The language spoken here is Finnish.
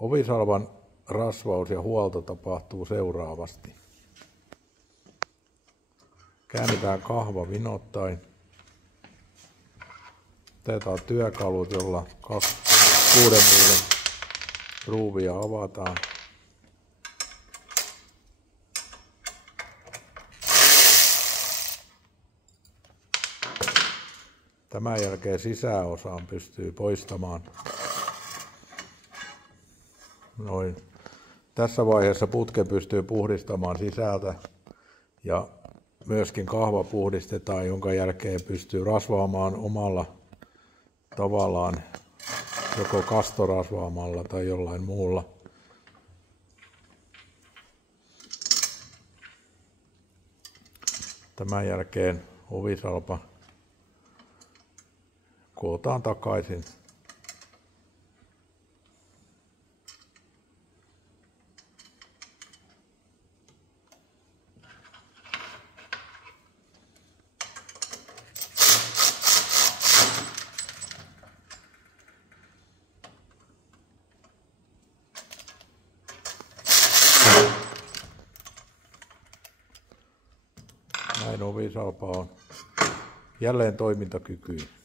Ovisalvan rasvaus ja huolto tapahtuu seuraavasti. Käännetään kahva vinottain. Otetaan työkalut, jolla 6 millin ruuvia avataan. Tämän jälkeen sisäosaan pystyy poistamaan noin. Tässä vaiheessa putken pystyy puhdistamaan sisältä ja myöskin kahva puhdistetaan, jonka jälkeen pystyy rasvaamaan omalla tavallaan, joko kastorasvaamalla tai jollain muulla. Tämän jälkeen ovisalpa kootaan takaisin. Näin ovisalpa on jälleen toimintakykyinen.